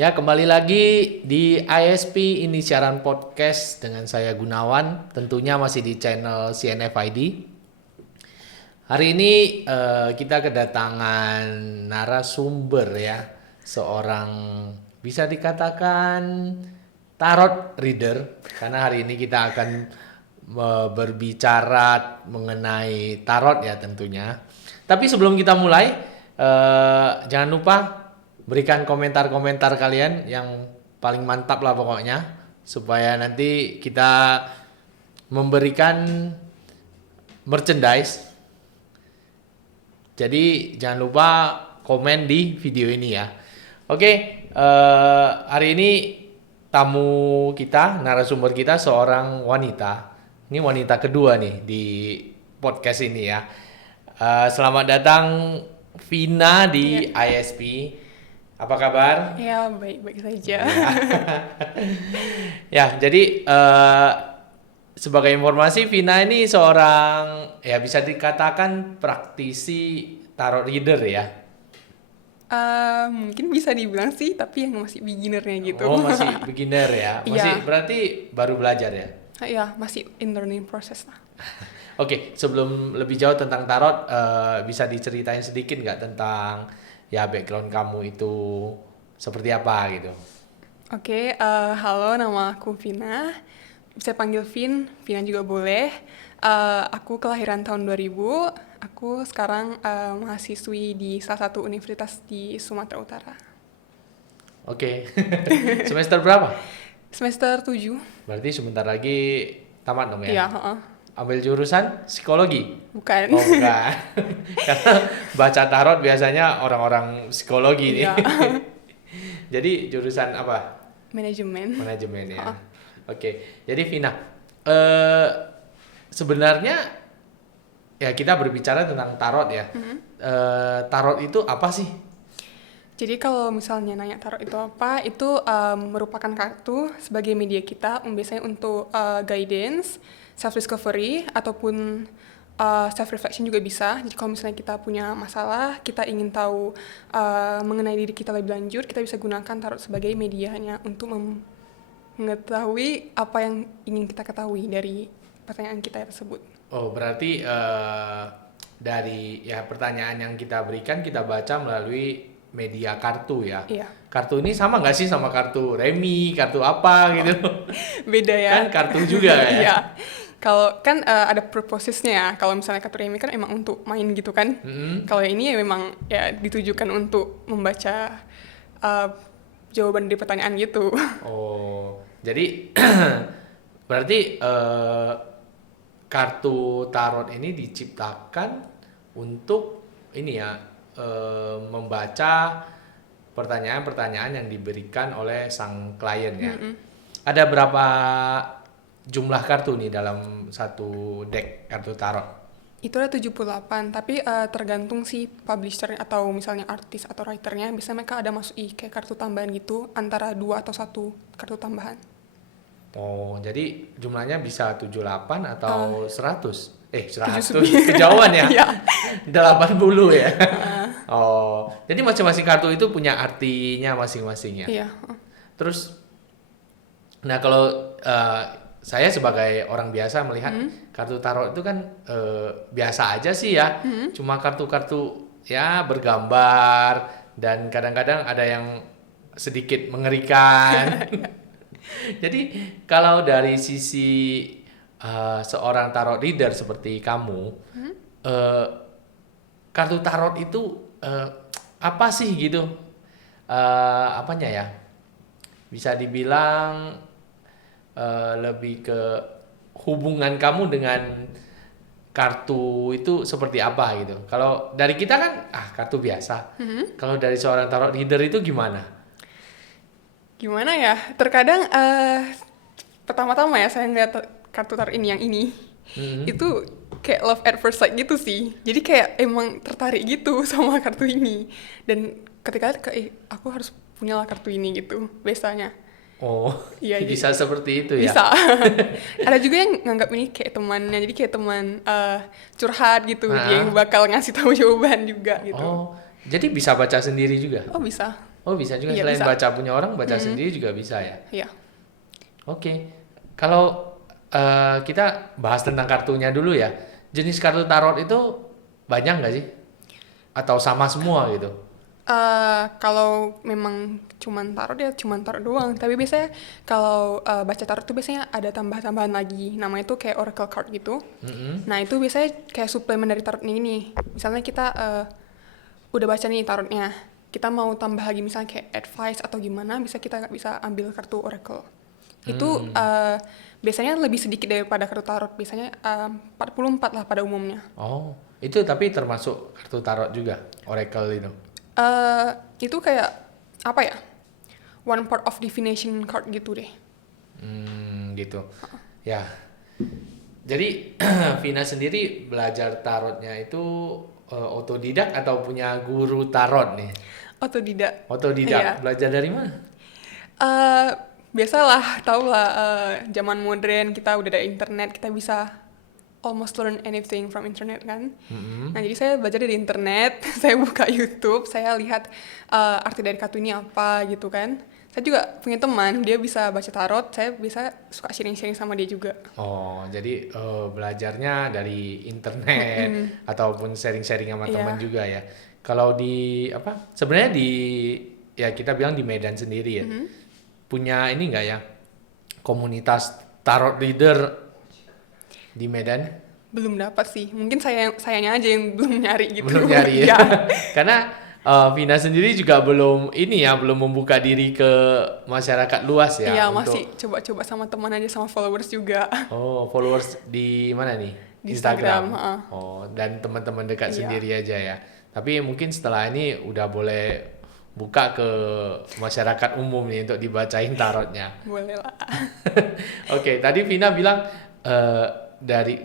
Ya, kembali lagi di ISP, ini siaran podcast dengan saya Gunawan, tentunya masih di channel CNFID. Hari ini kita kedatangan narasumber ya, seorang bisa dikatakan tarot reader, karena hari ini kita akan berbicara mengenai tarot ya tentunya. Tapi sebelum kita mulai, jangan lupa berikan komentar-komentar kalian yang paling mantap lah pokoknya, supaya nanti kita memberikan merchandise. Jadi jangan lupa komen di video ini ya. Oke, hari ini tamu kita, narasumber kita seorang wanita. Ini wanita kedua nih di podcast ini ya. Selamat datang Vina di ISP. Apa kabar? Ya, baik-baik saja. Ya, jadi sebagai informasi, Vina ini seorang ya bisa dikatakan praktisi tarot reader ya. Mungkin bisa dibilang sih, tapi yang masih beginnernya gitu. Oh, masih beginner ya. Masih Iya. berarti baru belajar ya. Ya, masih in learning process lah. Oke, sebelum lebih jauh tentang tarot, bisa diceritain sedikit nggak tentang ya background kamu itu seperti apa gitu? Oke, halo, nama aku Vina. Bisa panggil Vina juga boleh. Aku kelahiran tahun 2000. Aku sekarang mahasiswi di salah satu universitas di Sumatera Utara. Oke, semester berapa? Semester 7. Berarti sebentar lagi tamat dong ya? Iya, heeh. Ambil jurusan psikologi? Bukan. Oh bukan, karena baca tarot biasanya orang-orang psikologi nih. Iya. Jadi jurusan apa? Manajemen. Manajemen ya. Heeh. Oke, jadi Vina, sebenarnya ya kita berbicara tentang tarot ya. Tarot itu apa sih? Jadi kalau misalnya nanya tarot itu apa, itu merupakan kartu sebagai media kita biasanya untuk guidance, self-discovery, ataupun self-reflection juga bisa. Jadi kalau misalnya kita punya masalah, kita ingin tahu mengenai diri kita lebih lanjut, kita bisa gunakan tarot sebagai medianya untuk mengetahui apa yang ingin kita ketahui dari pertanyaan kita tersebut. Oh, berarti dari ya pertanyaan yang kita berikan kita baca melalui media kartu ya. Iya. Kartu ini sama nggak sih sama kartu remi, kartu apa gitu? Beda ya. Kan kartu juga ya. Iya. Kalau kan ada purpose-nya ya. Kalau misalnya kartu remi kan emang untuk main gitu kan. Kalau yang ini ya memang ya ditujukan untuk membaca jawaban dari pertanyaan gitu. Oh, jadi berarti kartu tarot ini diciptakan untuk ini ya, membaca pertanyaan-pertanyaan yang diberikan oleh sang klien ya. Ada berapa jumlah kartu nih dalam satu deck kartu tarot? Itu ada 78, tapi tergantung sih publisher atau misalnya artis atau writernya. Biasanya mereka ada masukin kayak kartu tambahan gitu, antara 2 atau 1 kartu tambahan. Oh, jadi jumlahnya bisa 78 atau 100? 100 79. kejauhan ya? Iya. 80 ya? Oh, jadi masing-masing kartu itu punya artinya masing-masing ya? Iya. Terus, nah kalau saya sebagai orang biasa melihat kartu tarot itu kan biasa aja sih ya, cuma kartu-kartu ya bergambar dan kadang-kadang ada yang sedikit mengerikan. Jadi kalau dari sisi seorang tarot reader seperti kamu, kartu tarot itu apa sih gitu? Apanya ya? Bisa dibilang lebih ke hubungan kamu dengan kartu itu seperti apa gitu. Kalau dari kita kan kartu biasa. Kalau dari seorang tarot reader itu gimana? Gimana ya? Terkadang pertama-tama ya saya ngeliat kartu tarot ini yang ini. Itu kayak love at first sight gitu sih. Jadi kayak emang tertarik gitu sama kartu ini. Dan ketika aku harus punya lah kartu ini gitu biasanya. Oh, Iya, bisa seperti itu ya? Bisa. Ada juga yang nganggap ini kayak temannya, jadi kayak teman curhat gitu, dia yang bakal ngasih tahu jawaban juga gitu. Oh, jadi bisa baca sendiri juga? Oh bisa. Oh bisa juga, Iya, selain bisa. baca punya orang, baca sendiri juga bisa ya. Iya. Oke, kalau kita bahas tentang kartunya dulu ya. Jenis kartu tarot itu banyak nggak sih? Atau sama semua gitu? Kalau memang cuman tarot ya cuman tarot doang. Tapi biasanya kalau baca tarot tuh biasanya ada tambah-tambahan lagi. Namanya tuh kayak oracle card gitu. Mm-mm. Nah itu biasanya kayak suplemen dari tarot ini. Misalnya kita udah baca nih tarotnya. Kita mau tambah lagi misalnya kayak advice atau gimana, kita bisa ambil kartu oracle. Itu biasanya lebih sedikit daripada kartu tarot. Biasanya 44 lah pada umumnya. Oh, itu tapi termasuk kartu tarot juga, Oracle itu. Itu kayak apa ya? One part of divination card gitu deh. Gitu. Ya. Jadi Vina sendiri belajar tarotnya itu otodidak atau punya guru tarot nih? Otodidak. Otodidak. Iya. Belajar dari mana? Eh biasalah, tau lah zaman modern kita udah ada internet, kita bisa almost learn anything from internet kan. Mm-mm. Nah jadi saya belajar dari internet, saya buka YouTube, saya lihat arti dari kartu ini apa gitu kan. Saya juga punya teman, dia bisa baca tarot, saya bisa suka sharing-sharing sama dia juga. Oh, jadi belajarnya dari internet ataupun sharing-sharing sama Iya. teman juga ya. Kalau di apa? Sebenarnya di ya kita bilang di Medan sendiri ya. Punya ini enggak ya? Komunitas tarot reader di Medan? Belum dapat sih, mungkin sayanya aja yang belum nyari gitu. Belum nyari ya. Iya. Karena Vina sendiri juga belum ini ya, belum membuka diri ke masyarakat luas ya Iya, untuk masih coba-coba sama teman aja, sama followers juga. oh, followers di mana nih? Di Instagram, Oh, dan teman-teman dekat Iya. sendiri aja ya. Tapi mungkin setelah ini udah boleh buka ke masyarakat umum nih untuk dibacain tarotnya. Boleh lah. Oke, tadi Vina bilang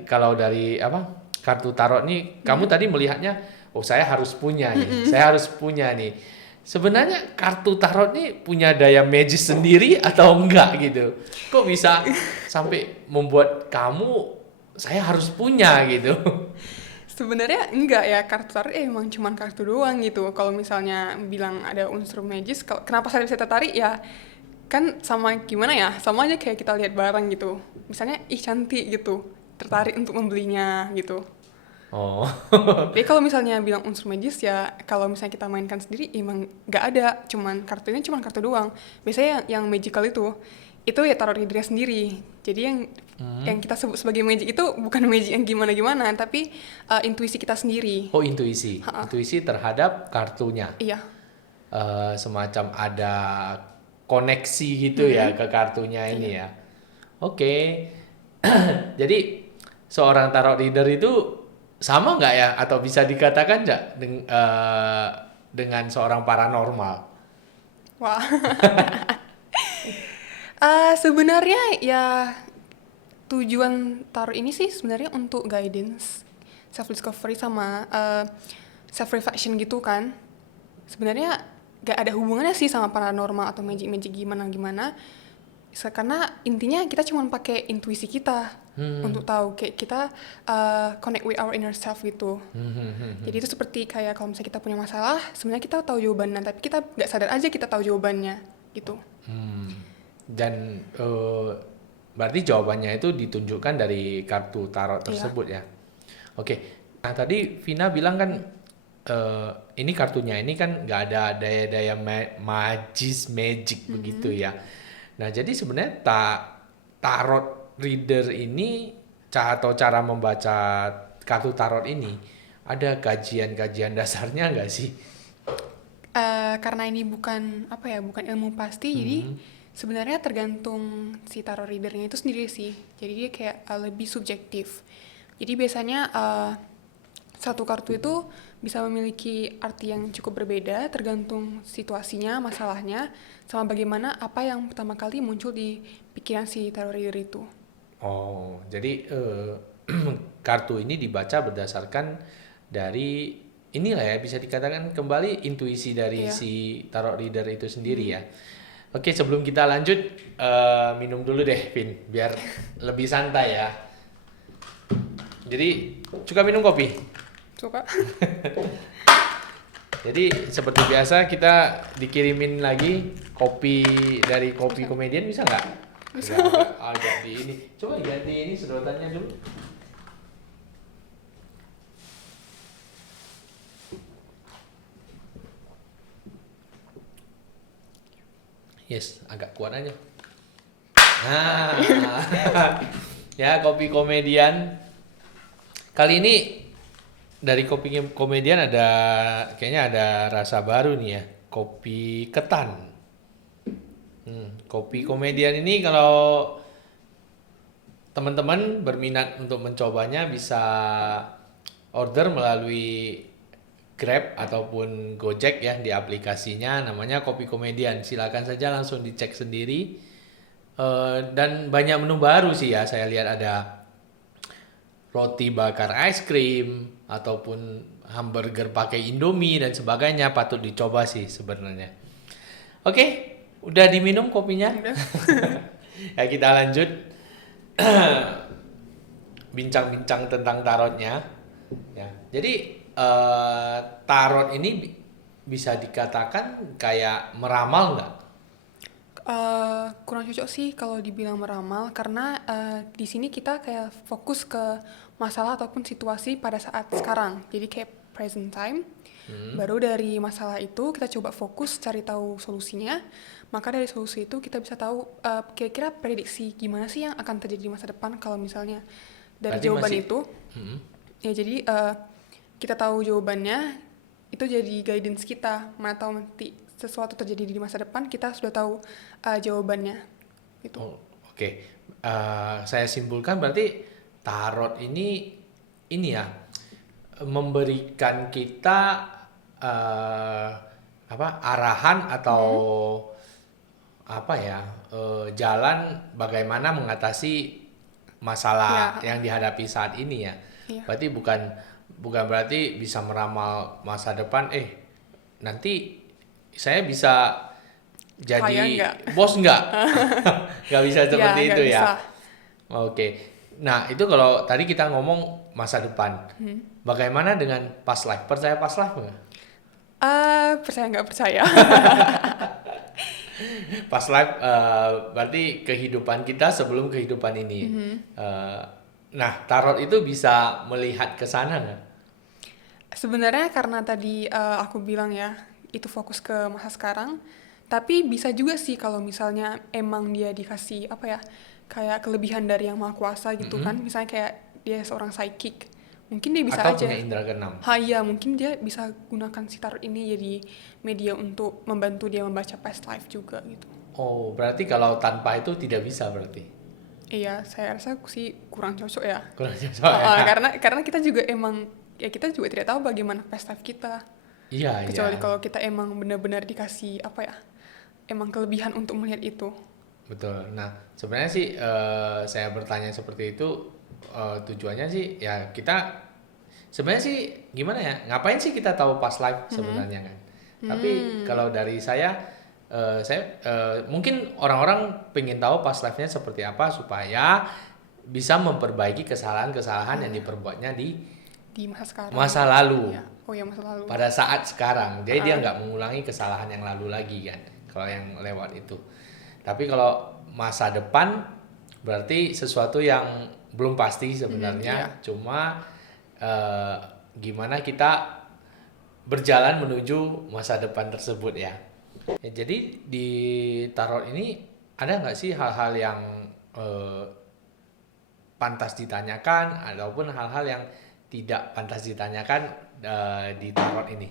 kalau dari apa? Kartu tarot nih, kamu tadi melihatnya, oh saya harus punya nih. Saya harus punya nih. Sebenarnya kartu tarot nih punya daya magis sendiri atau enggak gitu? Kok bisa sampai membuat kamu saya harus punya gitu? Sebenarnya enggak ya, kartu tarot emang cuman kartu doang gitu. Kalau misalnya bilang ada unsur magis, kenapa saya bisa tertarik ya? Kan sama gimana ya? Sama aja kayak kita lihat barang gitu. Misalnya, ih cantik gitu. Tertarik untuk membelinya gitu. Oh, Jadi kalau misalnya bilang unsur magis ya, kalau misalnya kita mainkan sendiri emang nggak ada, kartunya cuman kartu doang. Biasanya yang magical itu ya tarot readernya sendiri. Jadi yang kita sebut sebagai magic itu bukan magic yang gimana-gimana, tapi intuisi kita sendiri. oh intuisi, intuisi terhadap kartunya. Iya, Semacam ada koneksi gitu ya ke kartunya ini ya. Oke, jadi seorang tarot reader itu sama nggak ya atau bisa dikatakan nggak dengan seorang paranormal? wah. Sebenarnya ya tujuan tarot ini sih sebenarnya untuk guidance, self discovery sama self reflection gitu kan. Sebenarnya gak ada hubungannya sih sama paranormal atau magic gimana karena intinya kita cuma pakai intuisi kita untuk tahu, kayak kita connect with our inner self gitu. Jadi itu seperti kayak kalau misalnya kita punya masalah, sebenarnya kita tahu jawabannya, tapi kita nggak sadar aja kita tahu jawabannya gitu. Dan berarti jawabannya itu ditunjukkan dari kartu tarot tersebut ya. Oke, nah tadi Vina bilang kan ini kartunya ini kan nggak ada daya-daya magis magic begitu ya. Nah jadi sebenarnya tarot reader ini atau cara membaca kartu tarot ini ada kajian-kajian dasarnya nggak sih? Karena ini bukan ilmu pasti, jadi sebenarnya tergantung si tarot readernya itu sendiri sih. Jadi dia kayak lebih subjektif. Jadi biasanya satu kartu itu bisa memiliki arti yang cukup berbeda tergantung situasinya, masalahnya, sama bagaimana apa yang pertama kali muncul di pikiran si tarot reader itu. Oh, jadi kartu ini dibaca berdasarkan dari inilah ya, bisa dikatakan kembali intuisi dari si tarot reader itu sendiri ya. Oke, sebelum kita lanjut minum dulu deh, Vin, biar lebih santai ya. Jadi suka minum kopi? Suka? Jadi seperti biasa kita dikirimin lagi kopi dari Kopi Komedian, bisa nggak? Bisa. Agak di ini. Coba ganti ini sedotannya dulu. Yes, agak kuat aja. Nah, ya Kopi Komedian. Kali ini dari Kopi Komedian ada kayaknya ada rasa baru nih ya, kopi ketan. Kopi Komedian ini kalau teman-teman berminat untuk mencobanya bisa order melalui Grab ataupun Gojek ya, di aplikasinya namanya Kopi Komedian. Silakan saja langsung dicek sendiri. Dan banyak menu baru sih ya, saya lihat ada roti bakar es krim ataupun hamburger pakai Indomie dan sebagainya, patut dicoba sih sebenarnya. Oke, udah diminum kopinya? Udah. Ya kita lanjut bincang-bincang tentang tarotnya. Ya, jadi tarot ini bisa dikatakan kayak meramal nggak? Kurang cocok sih kalau dibilang meramal karena di sini kita kayak fokus ke masalah ataupun situasi pada saat sekarang. Jadi kayak present time. Baru dari masalah itu kita coba fokus cari tahu solusinya. Maka dari solusi itu kita bisa tahu kira-kira prediksi gimana sih yang akan terjadi di masa depan kalau misalnya dari Berarti jawaban masih itu. Ya jadi kita tahu jawabannya itu jadi guidance kita. Mana tahu nanti sesuatu terjadi di masa depan kita sudah tahu jawabannya gitu. Oh, oke. Saya simpulkan berarti tarot ini ya, memberikan kita arahan atau jalan bagaimana mengatasi masalah Ya, yang dihadapi saat ini ya. iya. Berarti bukan berarti bisa meramal masa depan. Nanti saya bisa Kaya jadi nggak? bos nggak? Nggak bisa seperti Ya, itu nggak ya. bisa. Oke. Nah, itu kalau tadi kita ngomong masa depan. Bagaimana dengan past life? Percaya past life nggak? Percaya nggak percaya? Past life berarti kehidupan kita sebelum kehidupan ini. Nah, tarot itu bisa melihat ke sana nggak? Sebenarnya karena tadi aku bilang ya, itu fokus ke masa sekarang. Tapi bisa juga sih kalau misalnya emang dia dikasih apa ya, kayak kelebihan dari yang maha kuasa gitu kan. Misalnya kayak dia seorang psychic. Mungkin dia bisa Atau aja. punya indera keenam? Iya, mungkin dia bisa gunakan si tarot ini jadi media untuk membantu dia membaca past life juga gitu. Oh, berarti kalau tanpa itu tidak bisa berarti. Iya, saya rasa sih kurang cocok ya. Kurang cocok ya. Karena kita juga emang ya kita juga tidak tahu bagaimana past life kita. Iya, Kecuali iya. kalau kita emang benar-benar dikasih apa ya, emang kelebihan untuk melihat itu. Betul. Nah, sebenarnya sih saya bertanya seperti itu tujuannya sih ya kita sebenarnya sih gimana ya? Ngapain sih kita tahu past life sebenarnya kan? Tapi kalau dari saya mungkin orang-orang pengen tahu past life-nya seperti apa supaya bisa memperbaiki kesalahan-kesalahan yang diperbuatnya di Di masa sekarang. masa lalu. Ya. Oh ya, masa lalu. Pada saat sekarang. Jadi dia nggak mengulangi kesalahan yang lalu lagi kan, kalau yang lewat itu. Tapi kalau masa depan berarti sesuatu yang belum pasti sebenarnya. Iya. Cuma gimana kita berjalan menuju masa depan tersebut ya. Jadi di tarot ini ada nggak sih hal-hal yang pantas ditanyakan ataupun hal-hal yang tidak pantas ditanyakan di tarot ini?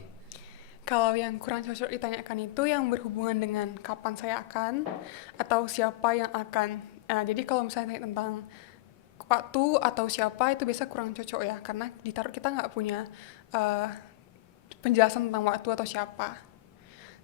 Kalau yang kurang cocok ditanyakan itu yang berhubungan dengan kapan saya akan atau siapa yang akan. Jadi kalau misalnya tanya tentang waktu atau siapa itu biasa kurang cocok ya, karena di tarot kita nggak punya penjelasan tentang waktu atau siapa.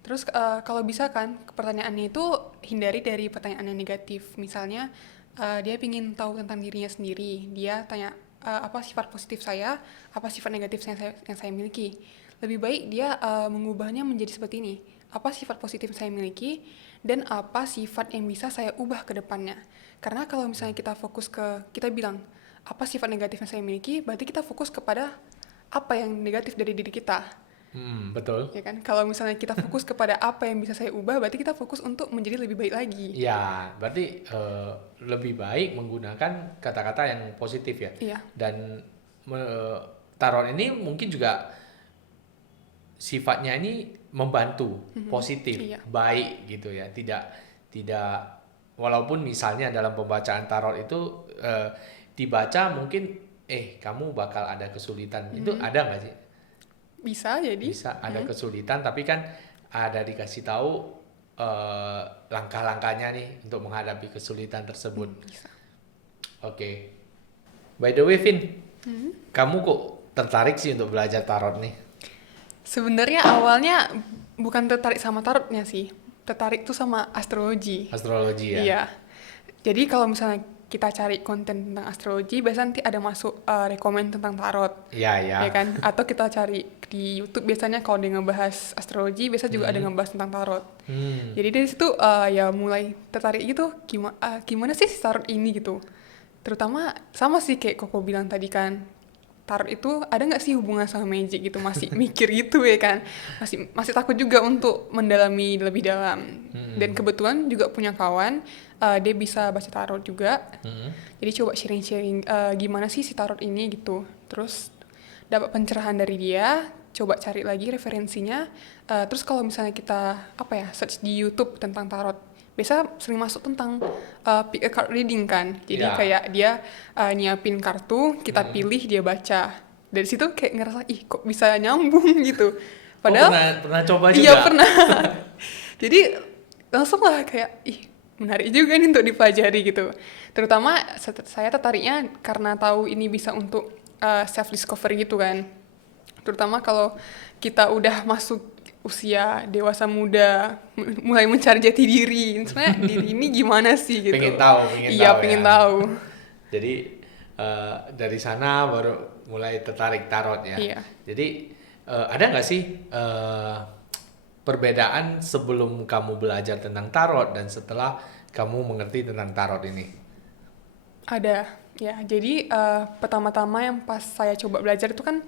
Terus kalau bisa kan pertanyaannya itu hindari dari pertanyaan yang negatif. Misalnya dia ingin tahu tentang dirinya sendiri. Dia tanya apa sifat positif saya, apa sifat negatif yang saya miliki. Lebih baik dia mengubahnya menjadi seperti ini. Apa sifat positif yang saya miliki dan apa sifat yang bisa saya ubah ke depannya. Karena kalau misalnya kita fokus kita bilang apa sifat negatif yang saya miliki, berarti kita fokus kepada apa yang negatif dari diri kita. Betul. ya kan? Kalau misalnya kita fokus kepada apa yang bisa saya ubah, berarti kita fokus untuk menjadi lebih baik lagi. Ya, berarti lebih baik menggunakan kata-kata yang positif ya. Iya, Dan tarot ini mungkin juga sifatnya ini membantu, positif, iya. baik gitu ya. Tidak tidak walaupun misalnya dalam pembacaan tarot itu dibaca mungkin kamu bakal ada kesulitan. Itu ada nggak sih? Bisa jadi. Bisa ada kesulitan tapi kan ada dikasih tahu langkah-langkahnya nih untuk menghadapi kesulitan tersebut. Bisa. Oke. By the way, Vin, kamu kok tertarik sih untuk belajar tarot nih? Sebenarnya awalnya bukan tertarik sama tarotnya sih, tertarik tuh sama astrologi. Astrologi ya. Iya. Jadi kalau misalnya kita cari konten tentang astrologi, biasanya nanti ada masuk rekomen tentang tarot, Iya, ya. ya kan? Atau kita cari di YouTube biasanya kalau dia ngebahas astrologi, biasa juga ada ngebahas tentang tarot. Jadi dari situ ya mulai tertarik gitu, gimana sih si tarot ini gitu. Terutama sama sih kayak Koko bilang tadi kan, tarot itu ada nggak sih hubungan sama magic gitu, masih mikir gitu ya kan, masih takut juga untuk mendalami lebih dalam. Dan kebetulan juga punya kawan, dia bisa baca tarot juga, jadi coba sharing-sharing gimana sih si tarot ini gitu, terus dapat pencerahan dari dia, coba cari lagi referensinya, terus kalau misalnya kita search di YouTube tentang tarot, biasa sering masuk tentang pick a card reading kan. Jadi Ya. kayak dia nyiapin kartu, kita pilih, dia baca. Dari situ kayak ngerasa, ih kok bisa nyambung gitu. Padahal pernah coba juga? iya pernah. Jadi langsung lah kayak, ih menarik juga nih untuk dipelajari gitu. Terutama saya tertariknya karena tahu ini bisa untuk self discovery gitu kan. Terutama kalau kita udah masuk usia dewasa muda, mulai mencari jati diri. Sebenarnya diri ini gimana sih gitu. Pengen tahu Iya, pengen tahu. Jadi dari sana baru mulai tertarik tarot ya. Iya. Jadi ada nggak sih perbedaan sebelum kamu belajar tentang tarot dan setelah kamu mengerti tentang tarot ini? Ada, ya. Jadi pertama-tama yang pas saya coba belajar itu kan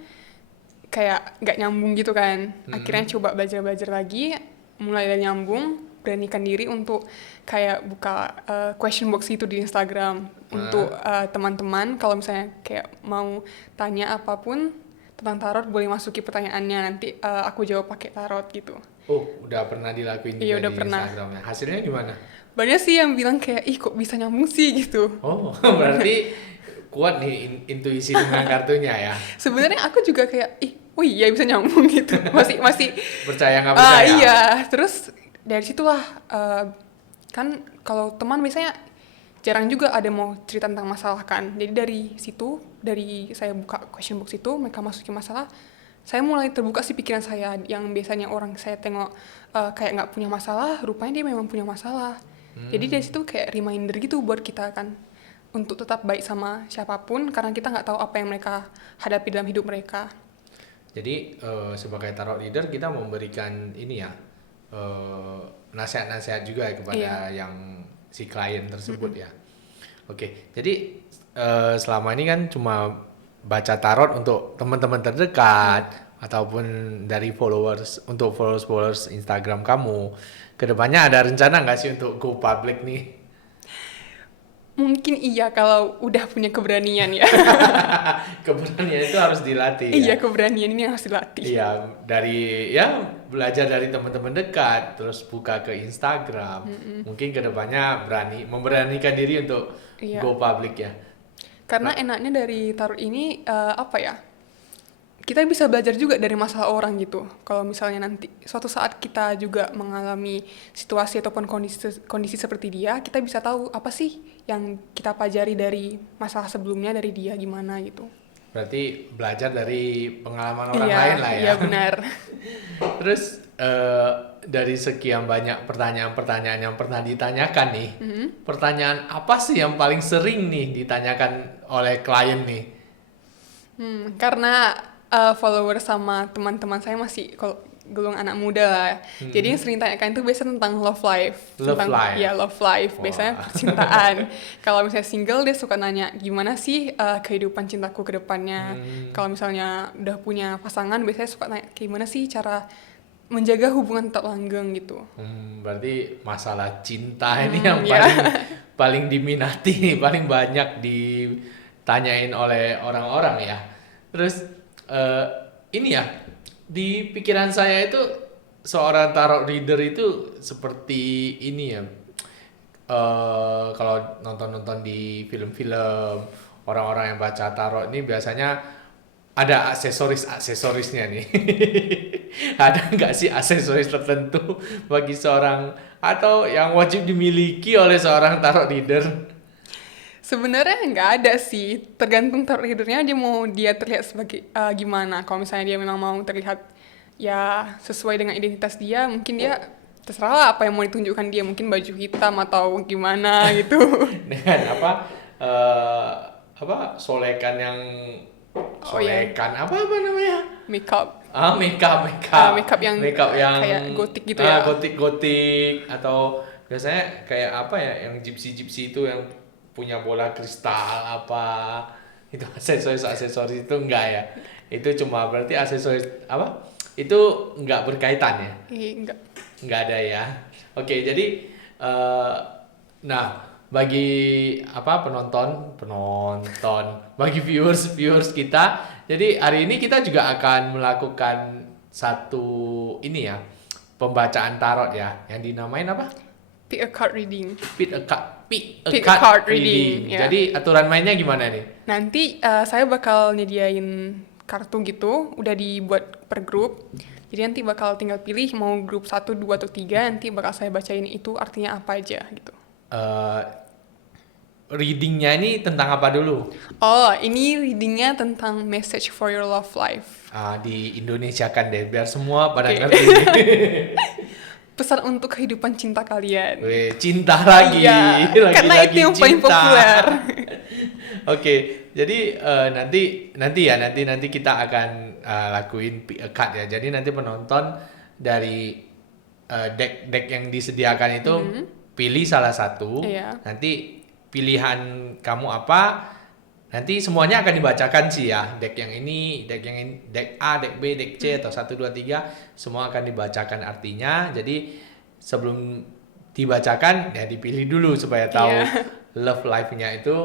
kayak nggak nyambung gitu kan. Akhirnya coba belajar-belajar lagi, mulai dari nyambung, beranikan diri untuk kayak buka question box itu di Instagram untuk teman-teman kalau misalnya kayak mau tanya apapun tentang tarot, boleh masuki pertanyaannya, nanti aku jawab pakai tarot gitu. Oh, udah pernah dilakuin juga Iya, udah di pernah. Instagramnya. Hasilnya gimana? Banyak sih yang bilang kayak, ih kok bisa nyambung sih gitu. Oh, berarti kuat nih intuisi dengan kartunya ya. Sebenarnya aku juga kayak, ih, oh iya bisa nyambung gitu. Masih Percaya nggak percaya? iya. Terus dari situlah kan kalau teman biasanya jarang juga ada mau cerita tentang masalah kan. Jadi dari situ, dari saya buka question box itu, mereka masukin masalah, saya mulai terbuka sih pikiran saya, yang biasanya orang saya tengok kayak nggak punya masalah, rupanya dia memang punya masalah. Jadi dari situ kayak reminder gitu buat kita kan, untuk tetap baik sama siapapun, karena kita nggak tahu apa yang mereka hadapi dalam hidup mereka. Jadi sebagai tarot leader kita memberikan ini ya nasihat-nasihat juga ya kepada yang si klien tersebut ya. Oke, jadi selama ini kan cuma baca tarot untuk teman-teman terdekat ataupun dari followers, untuk followers Instagram kamu. Kedepannya ada rencana nggak sih untuk go public nih? Mungkin iya kalau udah punya keberanian ya. Keberanian itu harus dilatih Iya, ya. keberanian ini yang harus dilatih. Iya, dari ya belajar dari teman-teman dekat, terus buka ke Instagram. Mungkin kedepannya memberanikan diri untuk Iya. go public ya. Karena enaknya dari tarot ini kita bisa belajar juga dari masalah orang gitu. Kalau misalnya nanti suatu saat kita juga mengalami situasi ataupun kondisi seperti dia, kita bisa tahu apa sih yang kita pelajari dari masalah sebelumnya dari dia gimana gitu. Berarti belajar dari pengalaman orang Iya, lain lah ya. iya benar. Terus dari sekian banyak pertanyaan-pertanyaan yang pernah ditanyakan nih, pertanyaan apa sih yang paling sering nih ditanyakan oleh klien nih? Karena follower sama teman-teman saya masih, kalau golongan anak muda lah. Jadi yang sering tanyakan itu biasanya tentang love life. Love Tentang, life. ya love life, biasanya Wah. percintaan. Kalau misalnya single dia suka nanya gimana sih kehidupan cintaku ke depannya. Kalau misalnya udah punya pasangan biasanya suka nanya gimana sih cara menjaga hubungan tetap langgeng gitu. Berarti masalah cinta ini yang Ya. paling diminati, paling banyak ditanyain oleh orang-orang ya. Terus ini ya, di pikiran saya itu seorang tarot reader itu seperti ini ya. Kalau nonton-nonton di film-film, orang-orang yang baca tarot ini biasanya ada aksesorisnya nih. Ada nggak sih aksesoris tertentu bagi seorang atau yang wajib dimiliki oleh seorang tarot reader? Sebenarnya nggak ada sih, tergantung tarot readernya dia mau dia terlihat sebagai gimana. Kalau misalnya dia memang mau terlihat ya sesuai dengan identitas dia, mungkin dia terserah lah apa yang mau ditunjukkan dia, mungkin baju hitam atau gimana gitu. Dengan eh, solekan yang Oh ya, apa namanya? makeup. Makeup Makeup yang kayak gotik gitu ya. gotik atau biasanya kayak apa ya yang gypsy itu yang punya bola kristal apa itu aksesoris itu enggak ya, itu cuma berarti aksesoris apa itu enggak berkaitan ya, Enggak. enggak ada ya. Oke, jadi eh, nah bagi penonton bagi viewers kita, jadi hari ini kita juga akan melakukan satu ini ya, pembacaan tarot ya yang dinamain apa? Pick a card reading. Pick a Pick a card card reading. reading, ya. Jadi aturan mainnya gimana nih? Nanti saya bakal nyediain kartu gitu, udah dibuat per grup. Jadi nanti bakal tinggal pilih mau grup 1, 2, atau 3, nanti bakal saya bacain itu artinya apa aja gitu. Eh, Readingnya ini tentang apa dulu? Oh, ini readingnya tentang message for your love life. Di Indonesia kan deh, biar semua pada Oke. ngerti. Pesan untuk kehidupan cinta kalian. Weh, cinta lagi, Iya, karena lagi-lagi itu yang paling cinta. populer. Oke, jadi nanti kita akan lakuin pick a card ya. Jadi nanti penonton dari deck yang disediakan itu pilih salah satu. Iya. Nanti pilihan kamu apa? Nanti semuanya akan dibacakan sih ya. Deck yang ini, deck A, deck B, deck C atau 1 2 3 semua akan dibacakan artinya. Jadi sebelum dibacakan ya dipilih dulu supaya tahu Iya. love life-nya itu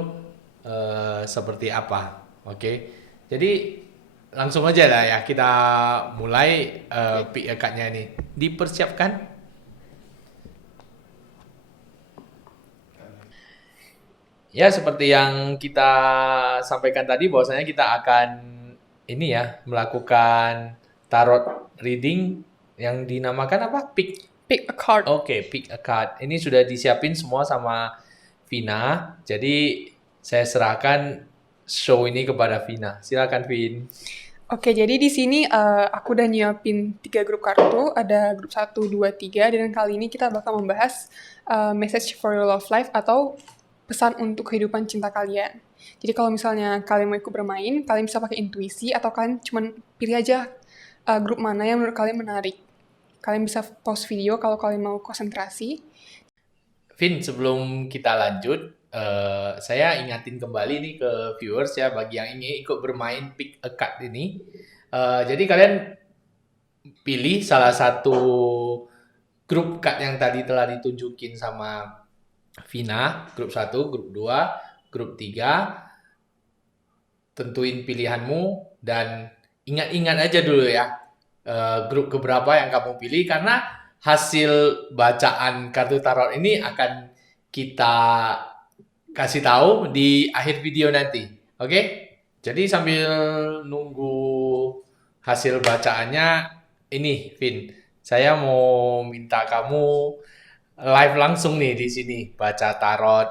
seperti apa. Oke. Jadi langsung aja lah ya kita mulai pick a card-nya nih. Dipersiapkan. Ya, seperti yang kita sampaikan tadi bahwasanya kita akan ini ya, melakukan tarot reading yang dinamakan apa? Pick a card. Oke, pick a card. Ini sudah disiapin semua sama Vina. Jadi saya serahkan show ini kepada Vina. Silakan Vin. Oke, jadi di sini aku udah nyiapin 3 grup kartu, ada grup 1, 2, 3, dan kali ini kita bakal membahas message for your love life atau pesan untuk kehidupan cinta kalian. Jadi kalau misalnya kalian mau ikut bermain, kalian bisa pakai intuisi atau kalian cuman pilih aja grup mana yang menurut kalian menarik. Kalian bisa pause video kalau kalian mau konsentrasi. Vin, sebelum kita lanjut, saya ingatin kembali nih ke viewers ya, bagi yang ingin ikut bermain pick a card ini. Jadi kalian pilih salah satu grup card yang tadi telah ditunjukin sama Vina, grup 1, grup 2, grup 3. Tentuin pilihanmu dan ingat-ingat aja dulu ya grup keberapa yang kamu pilih, karena hasil bacaan kartu tarot ini akan kita kasih tahu di akhir video nanti. Oke? Jadi sambil nunggu hasil bacaannya ini, Vin, saya mau minta kamu live langsung nih di sini baca tarot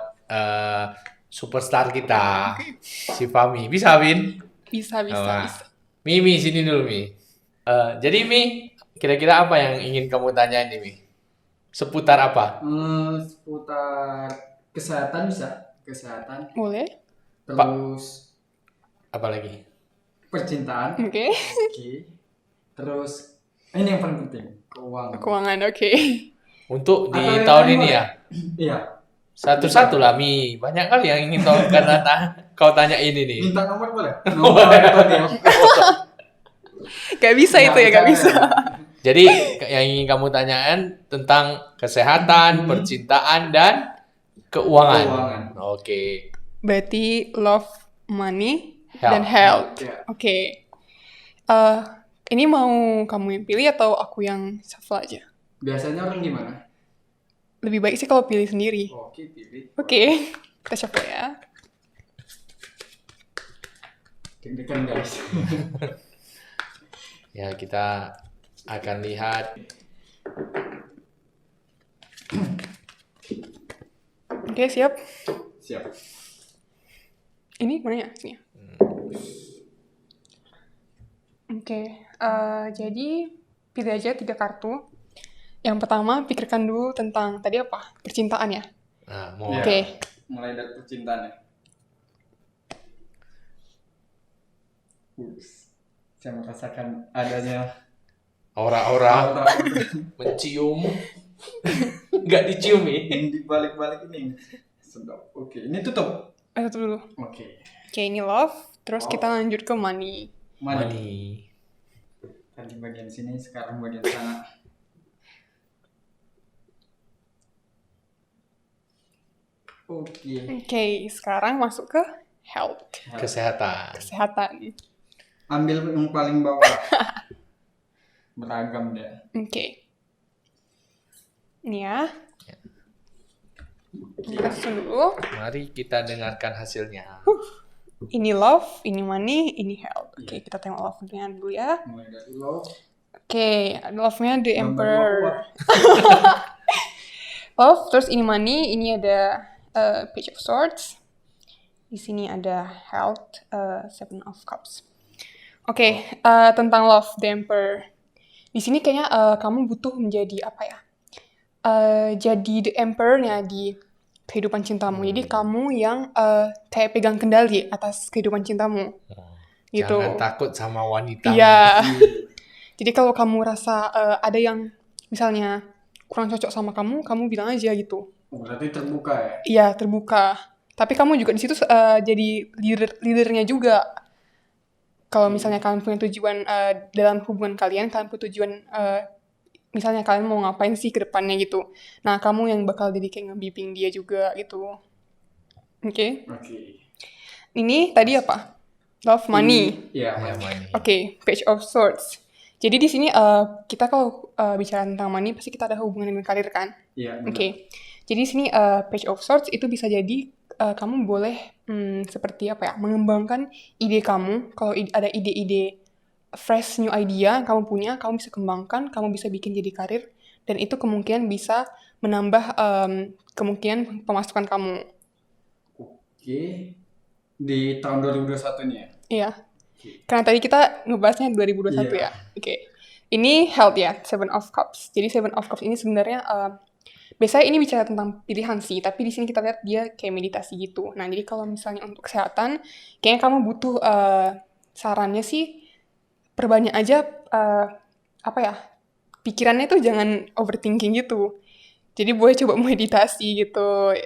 superstar kita, si Fami. Bisa, Vin? Bisa. Mi, sini dulu, Mi. Jadi, Mi, kira-kira apa yang ingin kamu tanyain nih, Mi? Seputar apa? Seputar kesehatan bisa, kesehatan. Boleh? Terus Apa lagi? percintaan. Oke. Oke. Terus Ini yang paling penting, keuangan. Keuangan, oke. Untuk di Atau yang tahun lain ini boleh? ya. Iya, Satu-satu lah Mi. Banyak kali yang ingin tahu karena kau tanya ini nih. minta nomor boleh? Nomor Antonio. Gak bisa itu ya, gak bisa. Jadi yang ingin kamu tanyakan tentang kesehatan, percintaan dan keuangan. Keuangan. Oke. Berarti love, money, Health. dan health. Iya. Oke. Ini mau kamu yang pilih atau aku yang shuffle aja? Biasanya orang gimana? Lebih baik sih kalau pilih sendiri. Oke, pilih. Oke, kita shuffle ya. Deg-degan guys. Ya, kita akan lihat. Oke, siap. Siap. Ini mana ya? Sini ya. Oke, jadi pilih aja 3 kartu. Yang pertama, pikirkan dulu tentang tadi apa? Percintaan ya? Nah, mau Iya. Oke. Mulai dari percintaan ya. Saya merasakan adanya aura-aura aura mencium. Nggak dicium nih. yang di balik-balik ini. Sedap. Oke, ini tutup. Tutup dulu. Oke. Oke, ini love. Terus Love. kita lanjut ke money. Money. Tadi bagian sini, sekarang bagian sana. Oke. Oke, sekarang masuk ke health. Kesehatan. Kesehatan. Ambil yang paling bawah. Beragam deh. Oke. Ini ya. Kita susun dulu. Mari kita dengarkan hasilnya. Ini love, ini money, ini health. Oke, kita tengok love-nya dulu ya. Mulai dari love. Oke, love-nya The Gambar Emperor. bawah. Love, terus ini money, ini ada Page of Swords. Di sini ada health, Seven of Cups. Oke, tentang love, The Emperor. Di sini kayaknya kamu butuh menjadi apa ya? Jadi the emperor-nya di kehidupan cintamu. Jadi kamu yang kayak pegang kendali atas kehidupan cintamu. Gitu. Jangan takut sama wanita. Iya. Jadi kalau kamu rasa ada yang misalnya kurang cocok sama kamu, kamu bilang aja gitu. Oh, berarti terbuka ya? Iya, terbuka. Tapi kamu juga di situ jadi leadernya juga. Kalau misalnya kalian punya tujuan dalam hubungan kalian punya tujuan misalnya kalian mau ngapain sih ke depannya gitu. Nah, kamu yang bakal jadi kayak ngebimbing dia juga gitu. Oke. Oke. Ini tadi apa? Love, money. Iya, Ya, money. money. Oke, Page of Swords. Jadi di sini kita kalau bicara tentang money pasti kita ada hubungan dengan karir kan? Iya, benar. Oke. Jadi di sini Page of Swords itu bisa jadi kamu boleh seperti apa ya? Mengembangkan ide kamu. Kalau ada ide-ide fresh new idea yang kamu punya, kamu bisa kembangkan, kamu bisa bikin jadi karir, dan itu kemungkinan bisa menambah kemungkinan pemasukan kamu. Oke. Di tahun 2021 ini ya? Iya. Karena tadi kita ngebahasnya 2021 Iya. ya. Oke. Ini health ya, Seven of Cups. Jadi Seven of Cups ini sebenarnya biasanya ini bicara tentang pilihan sih, tapi di sini kita lihat dia kayak meditasi gitu. Nah, jadi kalau misalnya untuk kesehatan, kayaknya kamu butuh sarannya sih perbanyak aja apa ya? Pikirannya tuh jangan overthinking gitu. Jadi boleh coba meditasi gitu.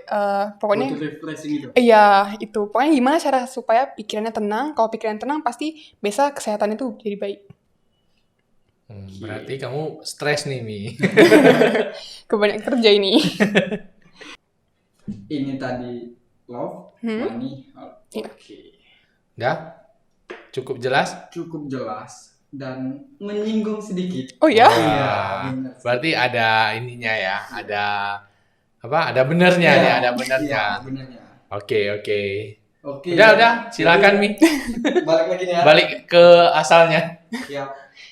Pokoknya Butuh refreshing gitu. iya, itu. Pokoknya gimana cara supaya pikirannya tenang. Kalau pikiran tenang, pasti biasa kesehatan itu jadi baik. Berarti kamu stres nih, Mi. Kebanyakan kerja ini. Ini tadi love, money, health. Iya. Oke. Udah? Cukup jelas? Cukup jelas dan menyinggung sedikit. Oh ya? Iya, benar. Berarti ada ininya ya, ada apa? Ada benernya Iya, nih, ada benernya. iya, benernya. Oke. Oke. Udah, silakan Mi. Balik lagi nih ya. Balik ke asalnya. Siap.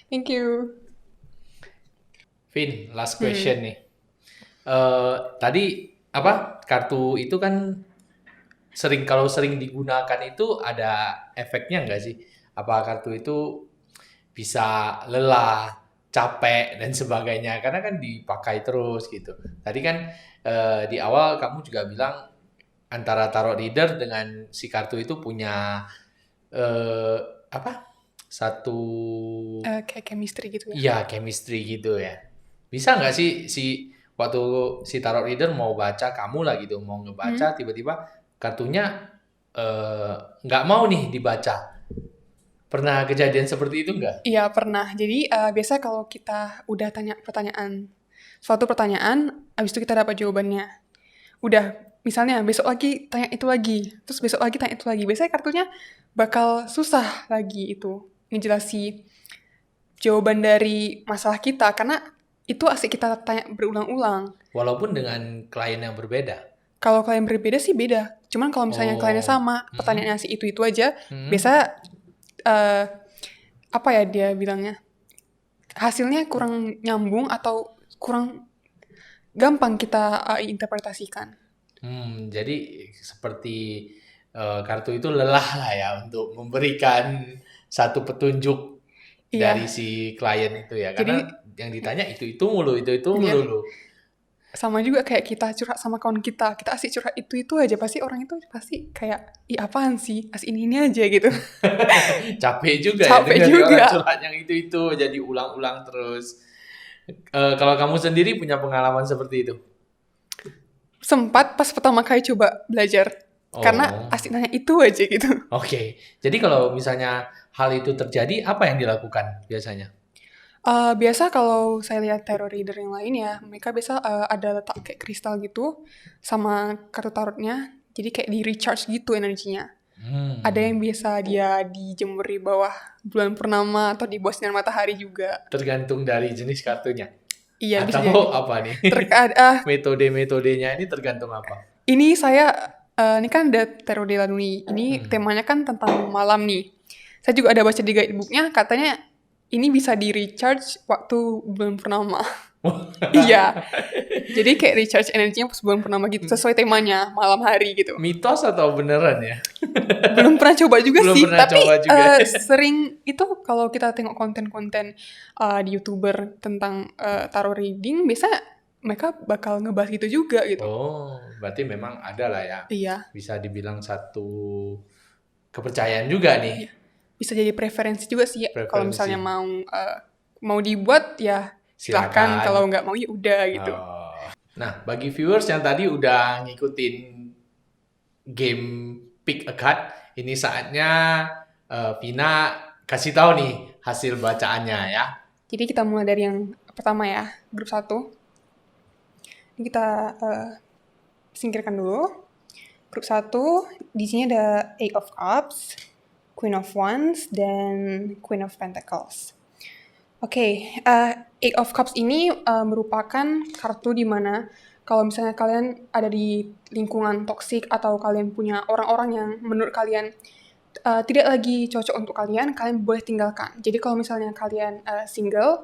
Thank you. Vin, last question nih. Tadi apa? Kartu itu kan kalau sering digunakan itu ada efeknya nggak sih? Apa kartu itu bisa lelah, capek dan sebagainya? Karena kan dipakai terus gitu. Tadi kan di awal kamu juga bilang antara tarot reader dengan si kartu itu punya apa? satu Kayak chemistry gitu ya. iya chemistry gitu ya. Bisa nggak sih waktu si tarot reader mau baca kamu lah gitu, mau ngebaca tiba-tiba kartunya nggak mau nih dibaca. Pernah kejadian seperti itu nggak? Iya, pernah. Jadi, biasa kalau kita udah tanya suatu pertanyaan, habis itu kita dapat jawabannya. Udah, misalnya besok lagi tanya itu lagi, terus besok lagi tanya itu lagi. Biasanya kartunya bakal susah lagi itu ngejelasin jawaban dari masalah kita, karena itu asik kita tanya berulang-ulang. Walaupun dengan klien yang berbeda. Kalau kalian berbeda sih beda. Cuman kalau misalnya kliennya sama, pertanyaannya sih itu aja, biasa apa ya dia bilangnya? Hasilnya kurang nyambung atau kurang gampang kita interpretasikan. Jadi seperti kartu itu lelah lah ya untuk memberikan satu petunjuk Iya. dari si klien itu ya. Jadi- Karena yang ditanya itu mulu, itu Iya. mulu. Sama juga kayak kita curhat sama kawan kita asik curhat itu aja, pasti orang itu pasti kayak, ih apaan sih, asik ini aja gitu. Capek juga Capek ya dengar juga. orang curhat yang itu jadi ulang-ulang terus. Kalau kamu sendiri punya pengalaman seperti itu? Sempat pas pertama kali coba belajar, karena asik nanya itu aja gitu. Oke. Jadi kalau misalnya hal itu terjadi, apa yang dilakukan biasanya? Biasa kalau saya lihat tarot reader yang lain ya, mereka biasa ada letak kayak kristal gitu sama kartu tarotnya, jadi kayak di recharge gitu energinya. Ada yang biasa dia dijemur di bawah bulan purnama atau di bawah sinar matahari juga. Tergantung dari jenis kartunya. Iya, bisa Atau jadi. apa nih? Metode-metodenya ini tergantung apa? Ini ini kan ada tarot della Nui. Ini temanya kan tentang malam nih. Saya juga ada baca di guidebooknya, katanya ini bisa di recharge waktu bulan purnama. Iya. Jadi kayak recharge energinya pas bulan purnama gitu, sesuai temanya, malam hari gitu. Mitos atau beneran ya? Belum pernah coba juga Belum sih, pernah tapi coba juga. sering itu kalau kita tengok konten-konten di YouTuber tentang tarot reading, biasa mereka bakal ngebahas gitu juga gitu. Oh, berarti memang ada lah ya. Iya. Bisa dibilang satu kepercayaan juga nih. Bisa jadi preferensi juga sih. Kalau Preferensi. misalnya mau dibuat ya silakan, kalau nggak mau ya udah gitu. Oh. Nah, bagi viewers yang tadi udah ngikutin game Pick a Card, ini saatnya Vina kasih tahu nih hasil bacaannya ya. Jadi kita mulai dari yang pertama ya, grup 1. Ini kita singkirkan dulu. Grup 1, di sini ada Eight of Cups, Queen of Wands, dan Queen of Pentacles. Oke, Eight of Cups ini merupakan kartu di mana kalau misalnya kalian ada di lingkungan toksik atau kalian punya orang-orang yang menurut kalian tidak lagi cocok untuk kalian boleh tinggalkan. Jadi kalau misalnya kalian single,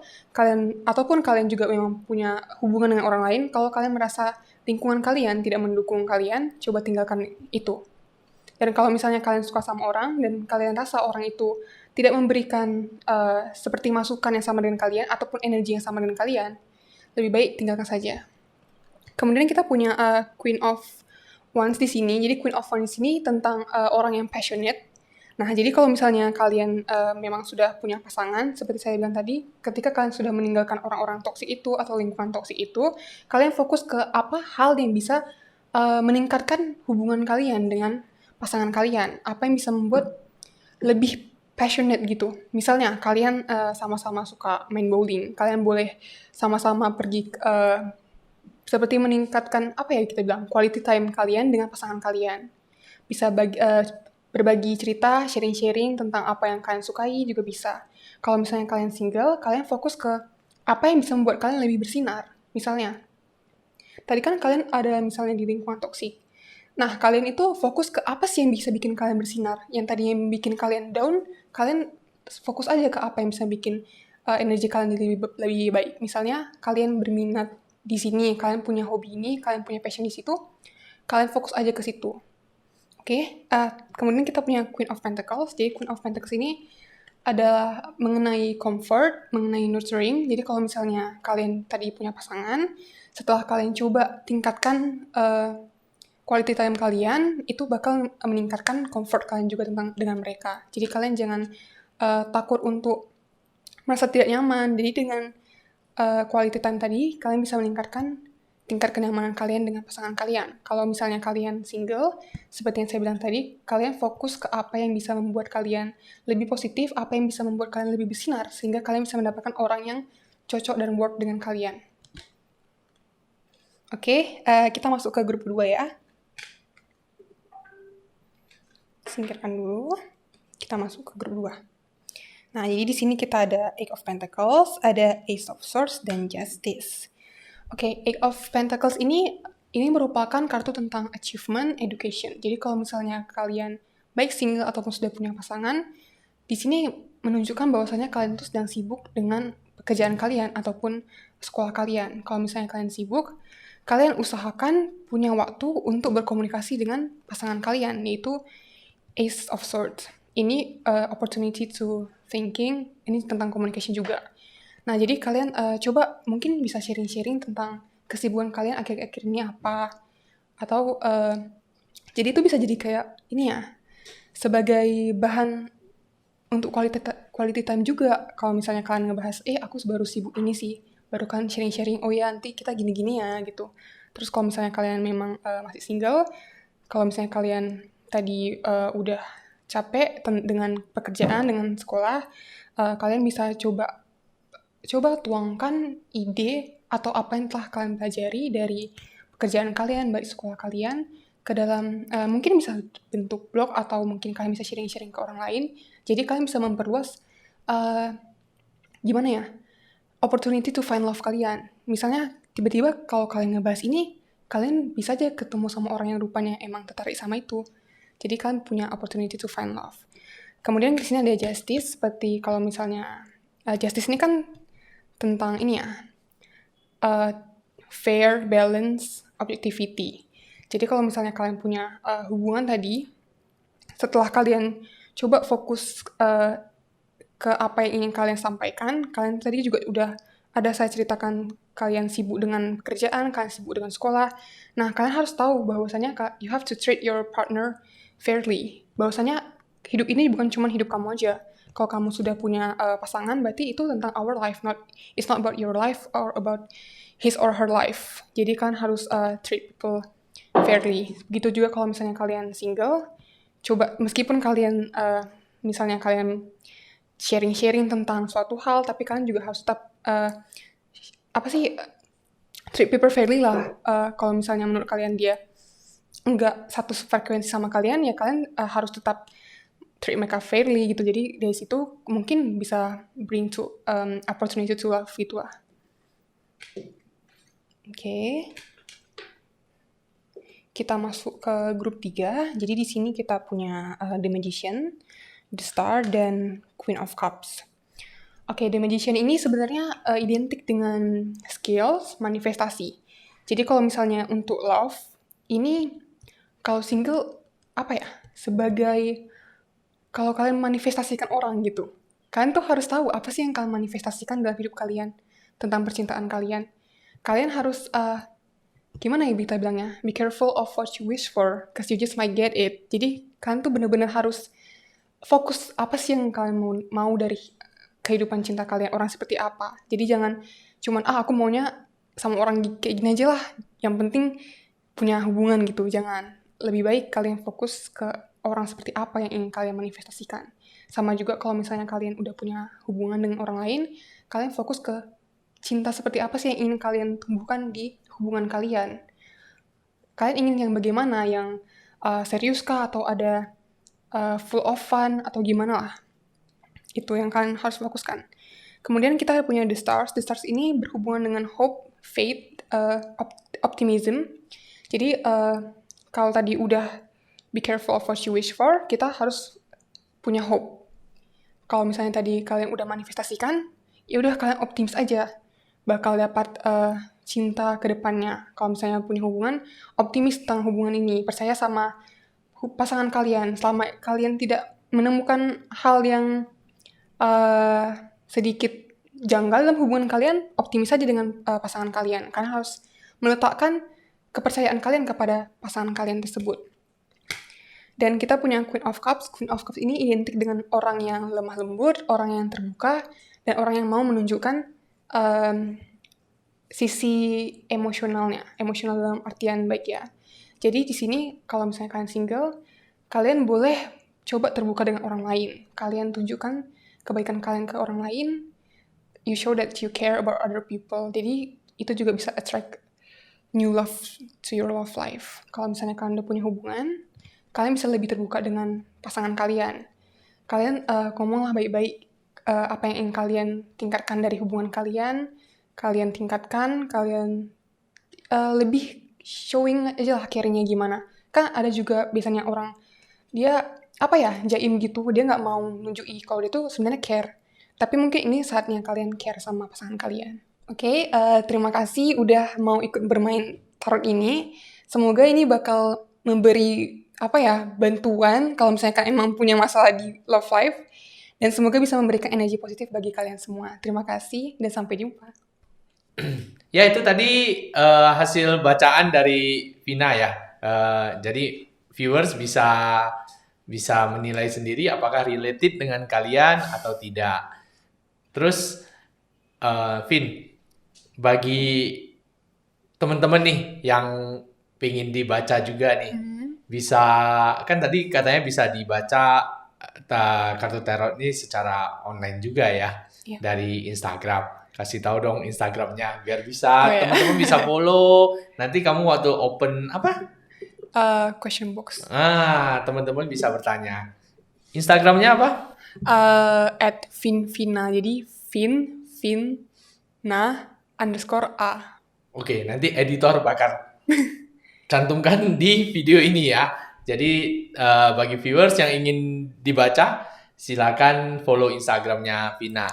ataupun kalian juga memang punya hubungan dengan orang lain, kalau kalian merasa lingkungan kalian tidak mendukung kalian, coba tinggalkan itu. Dan kalau misalnya kalian suka sama orang dan kalian rasa orang itu tidak memberikan seperti masukan yang sama dengan kalian ataupun energi yang sama dengan kalian, lebih baik tinggalkan saja. Kemudian kita punya Queen of Wands di sini. Jadi Queen of Wands ini tentang orang yang passionate. Nah, jadi kalau misalnya kalian memang sudah punya pasangan, seperti saya bilang tadi, ketika kalian sudah meninggalkan orang-orang toksik itu atau lingkungan toksik itu, kalian fokus ke apa hal yang bisa meningkatkan hubungan kalian dengan pasangan kalian. Apa yang bisa membuat lebih passionate gitu. Misalnya, kalian sama-sama suka main bowling, kalian boleh sama-sama pergi seperti meningkatkan, apa ya kita bilang, quality time kalian dengan pasangan kalian. Bisa berbagi cerita, sharing-sharing tentang apa yang kalian sukai juga bisa. Kalau misalnya kalian single, kalian fokus ke apa yang bisa membuat kalian lebih bersinar. Misalnya, tadi kan kalian ada misalnya di lingkungan toksik. Nah, kalian itu fokus ke apa sih yang bisa bikin kalian bersinar. Yang tadinya bikin kalian down, kalian fokus aja ke apa yang bisa bikin energi kalian lebih baik. Misalnya, kalian berminat di sini, kalian punya hobi ini, kalian punya passion di situ, kalian fokus aja ke situ. Oke, kemudian kita punya Queen of Pentacles. Jadi Queen of Pentacles ini adalah mengenai comfort, mengenai nurturing. Jadi kalau misalnya kalian tadi punya pasangan, setelah kalian coba tingkatkan quality time kalian, itu bakal meningkatkan comfort kalian juga dengan mereka. Jadi kalian jangan takut untuk merasa tidak nyaman. Jadi dengan quality time tadi, kalian bisa meningkatkan tingkat kenyamanan kalian dengan pasangan kalian. Kalau misalnya kalian single, seperti yang saya bilang tadi, kalian fokus ke apa yang bisa membuat kalian lebih positif, apa yang bisa membuat kalian lebih bersinar, sehingga kalian bisa mendapatkan orang yang cocok dan work dengan kalian. Oke, kita masuk ke grup 2 ya. Singkirkan dulu. Kita masuk ke grup 2. Nah, jadi di sini kita ada Eight of Pentacles, ada Ace of Swords, dan Justice. Oke, Eight of Pentacles ini merupakan kartu tentang achievement, education. Jadi kalau misalnya kalian baik single ataupun sudah punya pasangan, di sini menunjukkan bahwasanya kalian itu sedang sibuk dengan pekerjaan kalian ataupun sekolah kalian. Kalau misalnya kalian sibuk, kalian usahakan punya waktu untuk berkomunikasi dengan pasangan kalian, yaitu Ace of Swords. Ini opportunity to thinking, ini tentang communication juga. Nah, jadi kalian coba mungkin bisa sharing-sharing tentang kesibukan kalian akhir-akhir ini apa. Atau, jadi itu bisa jadi kayak ini ya, sebagai bahan untuk quality time juga. Kalau misalnya kalian ngebahas, aku baru sibuk ini sih, baru kalian sharing-sharing, oh ya nanti kita gini-gini ya gitu. Terus kalau misalnya kalian memang masih single, kalau misalnya kalian tadi udah capek dengan pekerjaan, dengan sekolah, kalian bisa coba tuangkan ide atau apa yang telah kalian pelajari dari pekerjaan kalian, baik sekolah kalian, ke dalam, mungkin bisa bentuk blog atau mungkin kalian bisa sharing-sharing ke orang lain. Jadi kalian bisa memperluas, gimana ya, opportunity to find love kalian. Misalnya tiba-tiba kalau kalian ngebahas ini, kalian bisa aja ketemu sama orang yang rupanya emang tertarik sama itu. Jadi kalian punya opportunity to find love. Kemudian di sini ada Justice, seperti kalau misalnya Justice ini kan tentang ini ya, fair, balance, objectivity. Jadi kalau misalnya kalian punya hubungan tadi, setelah kalian coba fokus ke apa yang ingin kalian sampaikan, kalian tadi juga udah ada saya ceritakan kalian sibuk dengan pekerjaan, kalian sibuk dengan sekolah. Nah, kalian harus tahu bahwasanya you have to treat your partner fairly. Bahwasanya hidup ini bukan cuma hidup kamu aja. Kalau kamu sudah punya pasangan, berarti itu tentang our life, it's not about your life or about his or her life. Jadi kalian harus treat people fairly. Begitu juga kalau misalnya kalian single, coba meskipun kalian misalnya kalian sharing-sharing tentang suatu hal, tapi kalian juga harus tetap treat people fairly lah. Kalau misalnya menurut kalian dia nggak satu frekuensi sama kalian, ya kalian harus tetap treat mereka fairly gitu. Jadi dari situ mungkin bisa bring to opportunity to love gitu lah. Oke. Kita masuk ke grup 3. Jadi di sini kita punya The Magician, The Star, dan Queen of Cups. Oke, The Magician ini sebenarnya identik dengan skills, manifestasi. Jadi kalau misalnya untuk love, ini kalau single, sebagai kalau kalian manifestasikan orang gitu. Kalian tuh harus tahu apa sih yang kalian manifestasikan dalam hidup kalian, tentang percintaan kalian. Kalian harus, gimana ya kita bilangnya, be careful of what you wish for, cause you just might get it. Jadi kalian tuh bener-bener harus fokus apa sih yang kalian mau dari kehidupan cinta kalian, orang seperti apa. Jadi jangan cuman, aku maunya sama orang kayak gini aja lah, yang penting punya hubungan gitu. Jangan. Lebih baik kalian fokus ke orang seperti apa yang ingin kalian manifestasikan. Sama juga kalau misalnya kalian udah punya hubungan dengan orang lain, kalian fokus ke cinta seperti apa sih yang ingin kalian tumbuhkan di hubungan kalian. Kalian ingin yang bagaimana, yang serius kah, atau ada full of fun, atau gimana lah. Itu yang kalian harus fokuskan. Kemudian kita punya The Stars. The Stars ini berhubungan dengan hope, faith, optimism. Jadi kalau tadi udah be careful of what you wish for, kita harus punya hope. Kalau misalnya tadi kalian udah manifestasikan, ya udah kalian optimis aja bakal dapat cinta ke depannya. Kalau misalnya punya hubungan, optimis tentang hubungan ini, percaya sama pasangan kalian. Selama kalian tidak menemukan hal yang sedikit janggal dalam hubungan kalian, optimis aja dengan pasangan kalian. Karena harus meletakkan kepercayaan kalian kepada pasangan kalian tersebut. Dan kita punya Queen of Cups. Queen of Cups ini identik dengan orang yang lemah lembut, orang yang terbuka, dan orang yang mau menunjukkan sisi emosionalnya. Emosional dalam artian baik ya. Jadi di sini kalau misalnya kalian single, kalian boleh coba terbuka dengan orang lain. Kalian tunjukkan kebaikan kalian ke orang lain. You show that you care about other people. Jadi itu juga bisa attract new love to your love life. Kalau misalnya kalian udah punya hubungan, kalian bisa lebih terbuka dengan pasangan kalian. Kalian ngomonglah baik-baik apa yang ingin kalian tingkatkan dari hubungan kalian tingkatkan, kalian lebih showing aja lah care-nya gimana. Kan ada juga biasanya orang, dia jaim gitu, dia nggak mau nunjukin kalau dia tuh sebenarnya care. Tapi mungkin ini saatnya kalian care sama pasangan kalian. Oke, terima kasih udah mau ikut bermain tarot ini. Semoga ini bakal memberi bantuan kalau misalnya kalian emang punya masalah di love life, dan semoga bisa memberikan energi positif bagi kalian semua. Terima kasih dan sampai jumpa. Ya, itu tadi hasil bacaan dari Vina ya. Jadi viewers bisa menilai sendiri apakah related dengan kalian atau tidak. Terus Vin, bagi teman-teman nih yang pengen dibaca juga nih, bisa kan tadi katanya bisa dibaca kartu tarot ini secara online juga ya, Iya. dari Instagram. Kasih tahu dong Instagramnya biar bisa iya. teman-teman bisa follow. Nanti kamu waktu open Question box. teman-teman bisa bertanya. Instagramnya apa? At Finvina. Jadi Finna_A. Oke, nanti editor bakal cantumkan di video ini ya. Jadi bagi viewers yang ingin dibaca, silakan follow Instagramnya Vina.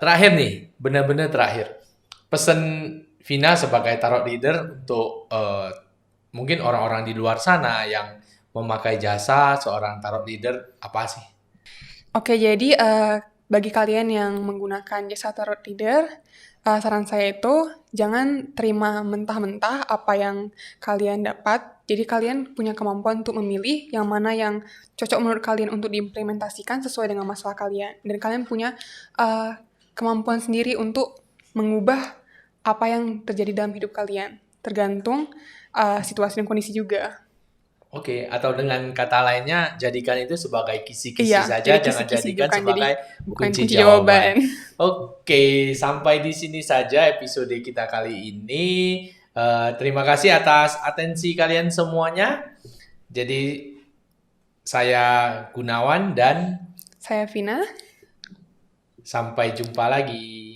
Terakhir nih, benar-benar terakhir. Pesan Vina sebagai tarot reader untuk mungkin orang-orang di luar sana yang memakai jasa seorang tarot reader apa sih? Oke, jadi bagi kalian yang menggunakan jasa tarot reader, saran saya itu jangan terima mentah-mentah apa yang kalian dapat. Jadi kalian punya kemampuan untuk memilih yang mana yang cocok menurut kalian untuk diimplementasikan sesuai dengan masalah kalian. Dan kalian punya kemampuan sendiri untuk mengubah apa yang terjadi dalam hidup kalian. Tergantung situasi dan kondisi juga. Oke, atau dengan kata lainnya, jadikan itu sebagai kisi-kisi Iya, saja, jadi jangan kisi-kisi jadikan bukan sebagai bukan kunci kunci jawaban. jawaban. Oke, sampai di sini saja episode kita kali ini. Terima kasih atas atensi kalian semuanya. Jadi, saya Gunawan dan Saya Vina. sampai jumpa lagi.